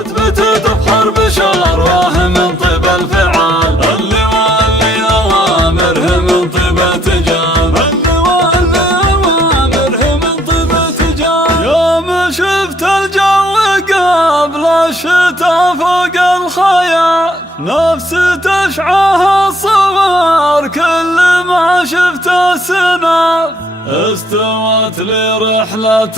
اثبتت بحرب شروه من طيب الفعال، اللواء اللي اوامره من طيب تجاب، اللواء اللي اوامره من طيب تجاب. يوم شفت الجو قبل الشتاء فوق الخيال، نفسي تشعه الصور كل ما شفت السنة، استوت لي رحلة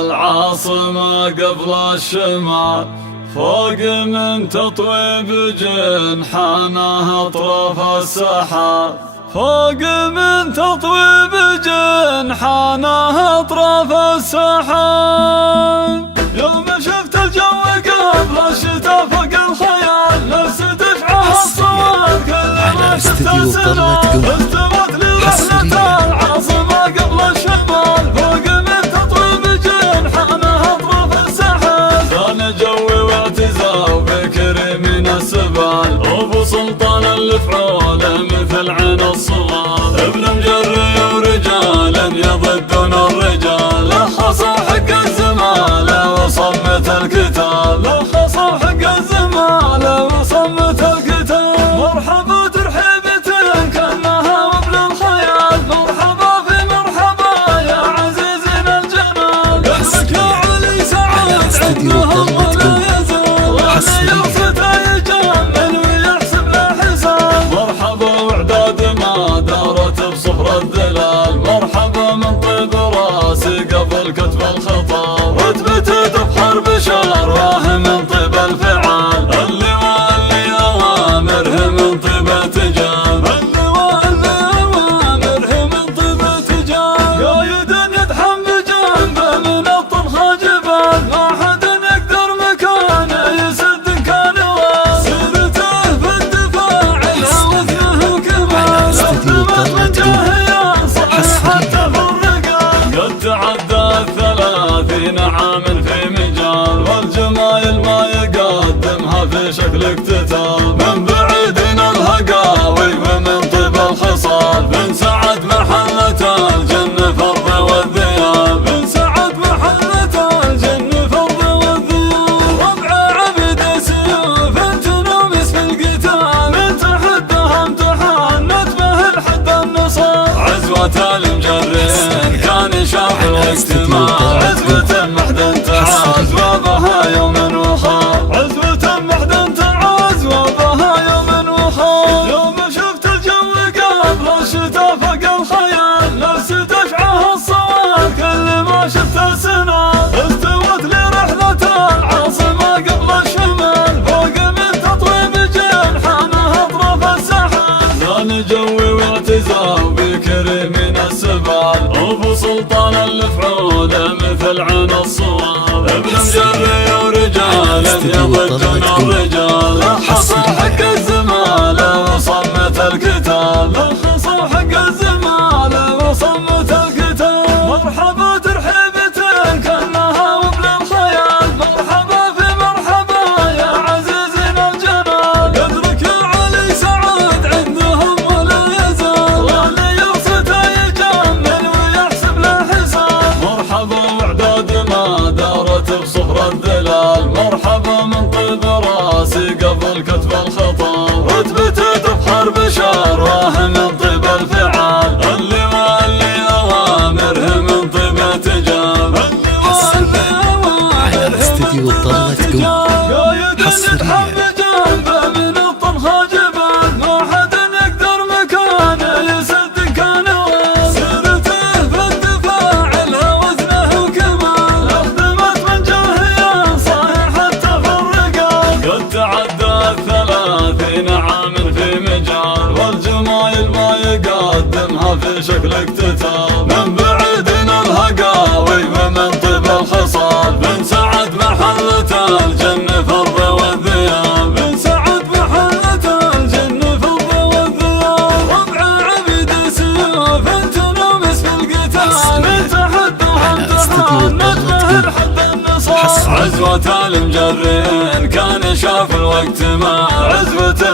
العاصمة قبل الشمال، فوق من تطويب جنحانها أطراف السحاب، فوق من تطويب جنحانها أطراف السحاب. يوم شفت الجو قبل الشتاء فوق الخيال، نفسي تشعه الصور كل ما شفت السنة، استوت لي رحلة العاصمة قبل الشمال، فوق من تطويب جنحانها أطراف السحاب. زان جوي واعتزاز بكري من السبال، أبو سلطان الفعول مثل عين الصغار، ابن مجري ورجال يضدون الرجال، لخصوا حق الزمالة وصمت الكتاب، لخصوا حق الزمالة وصمت الكتاب. مرحبا ترحيبة كأنها وابن الخيال، مرحبا في مرحبا يا عزيزنا الجمال، قلبك يا علي سعود عندهم ولا يزال، واللي يرصده يجمل ويحسب له حساب. مرحبا واعداد ما دارت بصفر الدلال، مرحبا من طيب راسي قبل كتب الخطاب، رتبته بحرب شروه من طيب الفعال، اللواء اللي اوامره من طيب تجاب، اللواء اللي اوامره من طيب تجاب. قايد يدحم بجنبه من الطلخه جبال، ما حد يقدر مكانه يسد كان وال، سيرته في الدفاع له وثنه وكمال، اختمت من جاهيا صح حتى في الرقال. قد تعدى 30 عام في مجال، والجمايل ما يقدمها في شكل اكتتال، من بعيدنا الهقاوي ومن طيب الخصال، بن سعد محلة الجن فرض والذيال، بن سعد محلة الجن فرض والذيال. ربع عبد سيوف تنومس في القتال، من تحدها امتحنت به الحد النصال، عزوة المجرين كان شاف الاجتماع، عزوة محد تعاز وبها يوم وخال، عزوة محد تعاز وبها يوم وخال. يوم شفت الجو قبل الشتاء فوق الخيال، نفسي تشعه الصور كل ما شفت سنة، استوت لي رحلة العاصمة قبل الشمال، فوق من تطويب جنحانها أطراف السحاب. زان جوي واعتزاز بكري من السبال، أبو سلطان الفعول مثل عين الصواب، ابن مجري ورجال يضدون الرجال، لخصوا حق الزمالة وصمت الكتاب، لخصوا حق الزمالة وصمت الكتاب. مرحبا ترحيبة كأنها وابن الخيال، مرحبا في مرحبا يا عزيزنا الجمال، قدرك يا علي سعود عندهم ولا يزال، واللي يرصده يجمل ويحسب له حساب. مرحبا واعداد ما دارت بصفر الدلال، مرحبا من طيب راسي قبل كتب الخطاب، رتبته بحرب شروه من طيب الفعال، اللواء اللي اوامره من طيب تجاب، اللواء اللي اوامره من طيب تجاب. قايد يدحم بجنبه من الطلخه جبال، ما حد يقدر مكانه يسد كان وال، سيرته في الدفاع له وثنه وكمال، اختمت من جاهيا صحيح حتى في الرقال. قد تعدى 30 عام في مجال، والجمايل ما يقدمها في شكل اكتتال، من بعيدنا الهقاوي ومن طيب الخصال، بن سعد محلة الجن فرض والذيال، بن سعد محلة الجن فرض والذيال. ربع عبد سيوف تنومس في القتال، من تحدها امتحنت به الحد النصال، عزوة المجرين كان شاف الوقت ما، عزوة